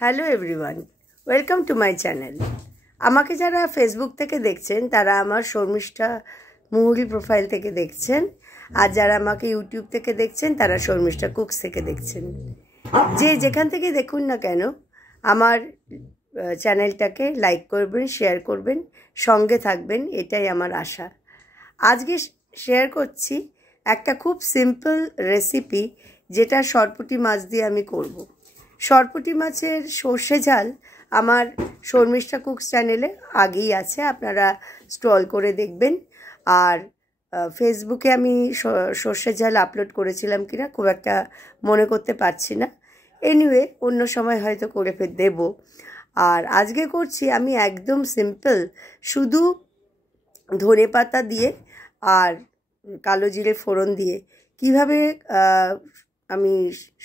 Hello everyone, welcome to my channel. আমাকে যারা Facebook থেকে দেখছেন তারা আমার শর্মিষ্ঠা মুহুরী প্রোফাইল থেকে দেখছেন, আর যারা আমাকে ইউটিউব থেকে দেখছেন তারা শর্মিষ্ঠা কুকস থেকে দেখছেন। যে যেখান থেকে দেখুন না কেন আমার চ্যানেলটাকে লাইক করবেন, শেয়ার করবেন, সঙ্গে থাকবেন, এটাই আমার আশা। আজকে শেয়ার করছি একটা খুব সিম্পল রেসিপি, যেটা সরপুঁটি মাছ দিয়ে আমি করব। সরপুঁটি মাছের সর্ষে ঝাল আমার শর্মিষ্ঠা কুকস চ্যানেলে আগেই আছে, আপনারা স্ক্রল করে দেখবেন। আর ফেসবুকে আমি সর্ষে ঝাল আপলোড করেছিলাম কিনা খুব একটা মনে করতে পারছি না। এনিওয়ে, অন্য সময় হয়তো করে দেব। আর আজকে করছি আমি একদম সিম্পল, শুধু ধনে পাতা দিয়ে আর কালো জিরে ফোড়ন দিয়ে কিভাবে আমি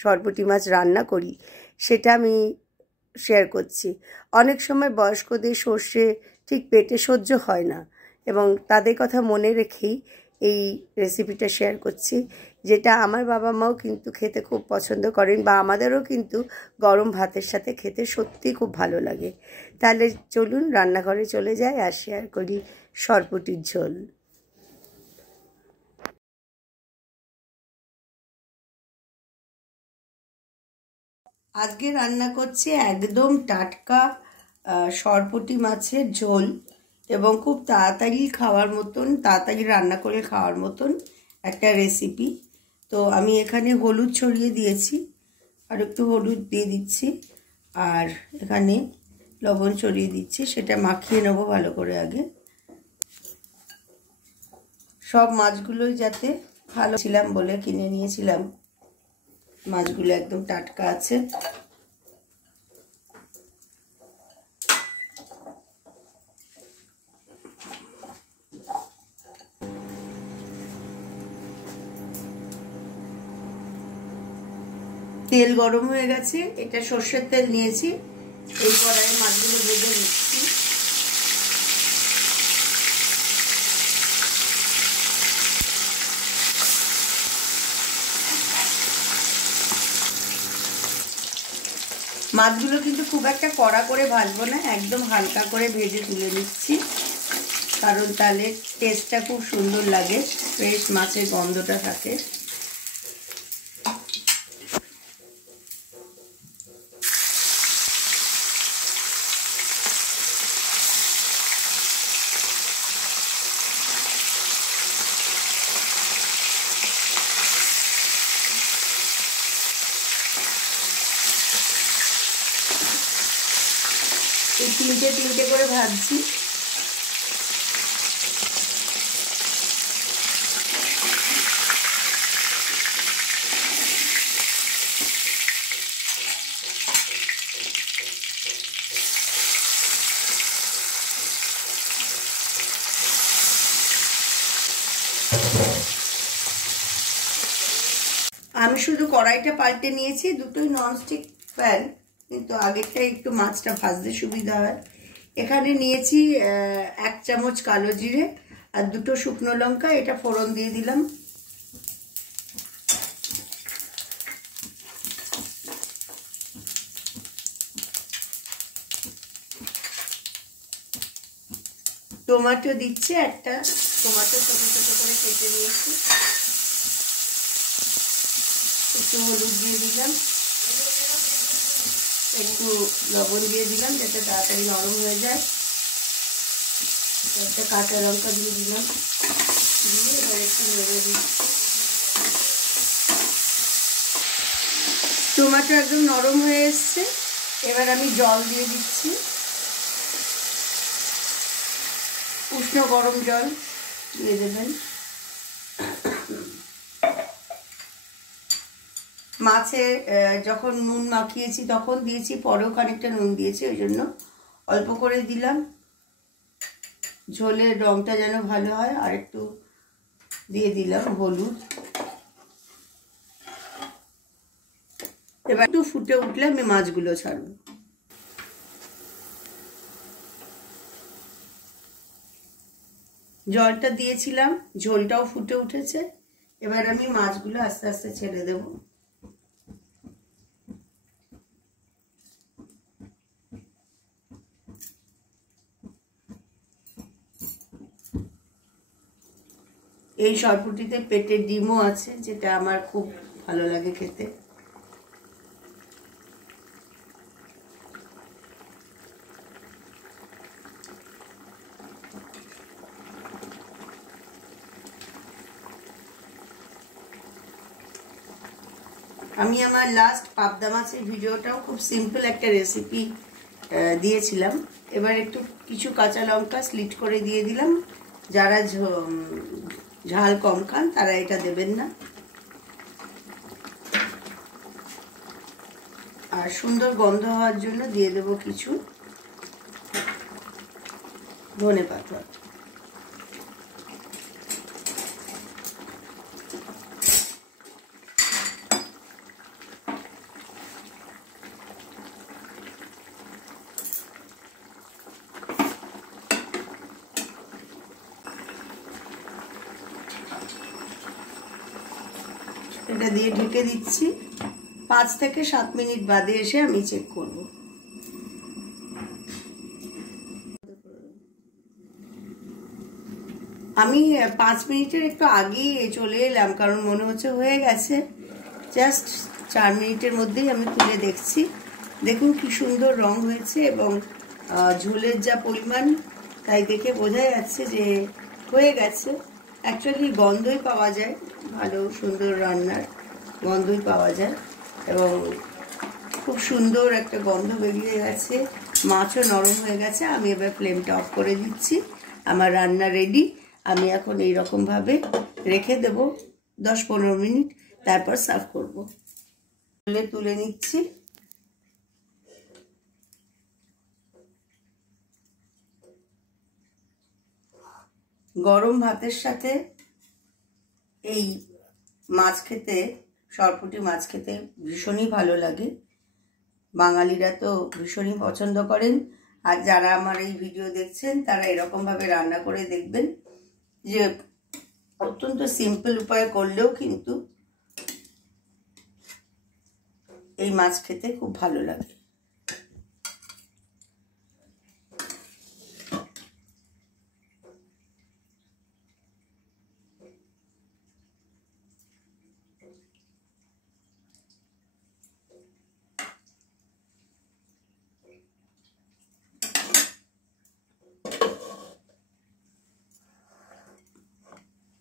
সরপুঁটি মাছ রান্না করি সেটা আমি শেয়ার করছি। অনেক সময় বয়স্কদের সর্ষে ঠিক পেটে সহ্য হয় না, এবং তাদের কথা মনে রেখেই এই রেসিপিটা শেয়ার করছি, যেটা আমার বাবা মাও কিন্তু খেতে খুব পছন্দ করেন, বা আমাদেরও কিন্তু গরম ভাতের সাথে খেতে সত্যিই খুব ভালো লাগে। তাহলে চলুন রান্নাঘরে চলে যাই আর শেয়ার করি সরপুঁটির ঝোল। আজকে রান্না করছি একদম টাটকা সরপুঁটি মাছের ঝোল, এবং খুব তাড়াতাড়ি খাওয়ার মতন, তাড়াতাড়ি রান্না করে খাওয়ার মতন একটা রেসিপি। তো আমি এখানে হলুদ ছড়িয়ে দিয়েছি, আর একটু হলুদ দিয়ে দিচ্ছি, আর এখানে লবণ ছড়িয়ে দিচ্ছি। সেটা মাখিয়ে নেবো ভালো করে আগে। সব মাছগুলোই যাতে ভালো ছিলাম বলে কিনে নিয়েছিলাম, মাছগুলো একদম টাটকা আছে। তেল গরম হয়ে গেছে, এটা সর্ষের তেল নিয়েছি। এই কড়াইয়ে মাছগুলো ভেজে নিচ্ছি। মাছগুলো কিন্তু খুব একটা কড়া করে ভাজবো না, একদম হালকা করে ভেজে তুলে নিচ্ছি, কারণ তাহলে টেস্টটা খুব সুন্দর লাগে, ফ্রেশ মাছের গন্ধটা থাকে। এই তিনটে তিনটে করে ভাজছি। আমি শুধু কড়াইটা পাল্টে নিয়েছি, দুটোই ননস্টিক প্যান, কিন্তু আগেরটা একটু মাছটা ভাজতে সুবিধা হয়। এখানে নিয়েছি 1 চামচ কালো জিরে আর 2টো শুকনো লঙ্কা, এটা ফোড়ন দিয়ে দিলাম। টমেটো দিচ্ছি, একটা টমেটো ছোট ছোট করে কেটে নিয়েছি। একটু হলুদ দিয়ে দিলাম, একটু লবণ দিয়ে দিলাম যাতে তাড়াতাড়ি নরম হয়ে যায়। একটা কাঁচা লঙ্কা দিয়ে দিলাম, দিয়ে এবার একটু নেড়ে দিচ্ছি। টমেটো একদম নরম হয়ে এসছে, এবার আমি জল দিয়ে দিচ্ছি, উষ্ণ গরম জল দিয়ে দেবেন। মাছে যখন নুন মাখিয়েছি তখন দিয়েছি, পরেও খানিকটা নুন দিয়েছি, ওই জন্য অল্প করে দিলাম, ঝোলের রঙটা যেন ভালো হয়। আর একটু দিয়ে দিলাম হলুদ। এবার একটু ফুটে উঠলে আমি মাছগুলো ছাড়ব। জলটা দিয়েছিলাম, ঝোলটাও ফুটে উঠেছে, এবার আমি মাছগুলো আস্তে আস্তে ছেড়ে দেব। এই সরপুটিতে পেটের ডিমও আছে, যেটা আমার খুব ভালো লাগে খেতে। আমি আমার লাস্ট পাবদা মাছের ভিডিওটাও খুব সিম্পল একটা রেসিপি দিয়েছিলাম। এবার একটু কিছু কাঁচা লঙ্কা স্লিট করে দিয়ে দিলাম। যারা ঝাল কম খান তারা এটা দেবেন না। আর সুন্দর গন্ধ হওয়ার জন্য দিয়ে দেব কিছু ধনেপাতা। এটা দিয়ে ঢেকে দিচ্ছি। 5 থেকে 7 মিনিট বাদে এসে আমি চেক করব। আমি 5 মিনিটের একটু আগেই চলে এলাম, কারণ মনে হচ্ছে হয়ে গেছে। জাস্ট 4 মিনিটের মধ্যেই আমি তুলে দেখছি। দেখুন কি সুন্দর রং হয়েছে এবং ঝোলের যা পরিমাণ, তাই দেখে বোঝা যাচ্ছে যে হয়ে গেছে। অ্যাকচুয়ালি গন্ধই পাওয়া যায়, ভালো সুন্দর রান্নার গন্ধই পাওয়া যায় এবং খুব সুন্দর একটা গন্ধ বেরিয়ে গেছে। মাছও নরম হয়ে গেছে। আমি এবার ফ্লেমটা অফ করে দিচ্ছি। আমার রান্না রেডি। আমি এখন এইরকমভাবে রেখে দেব 10-15 মিনিট, তারপর সার্ভ করব। তুলে নিচ্ছি। গরম ভাতের সাথে এই মাছ খেতে, সরপুঁটি মাছ খেতে ভীষণই ভালো লাগে। বাঙালিরা তো ভীষণই পছন্দ করেন। আর যারা আমার এই ভিডিও দেখছেন তারা এরকমভাবে রান্না করে দেখবেন, যে অত্যন্ত সিম্পল উপায়ে করলেও কিন্তু এই মাছ খেতে খুব ভালো লাগে।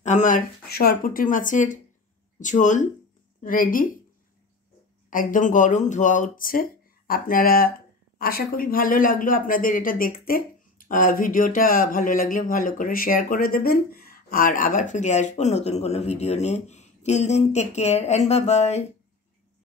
আমার সরপুঁটি মাছের ঝোল রেডি, একদম গরম ধোয়া উঠছে। আপনারা, আশা করি ভালো লাগলো আপনাদের এটা দেখতে। ভিডিওটা ভালো লাগলে ভালো করে শেয়ার করে দেবেন। আর আবার ফিরে আসবো নতুন কোনো ভিডিও নিয়ে। Till then take care and bye by.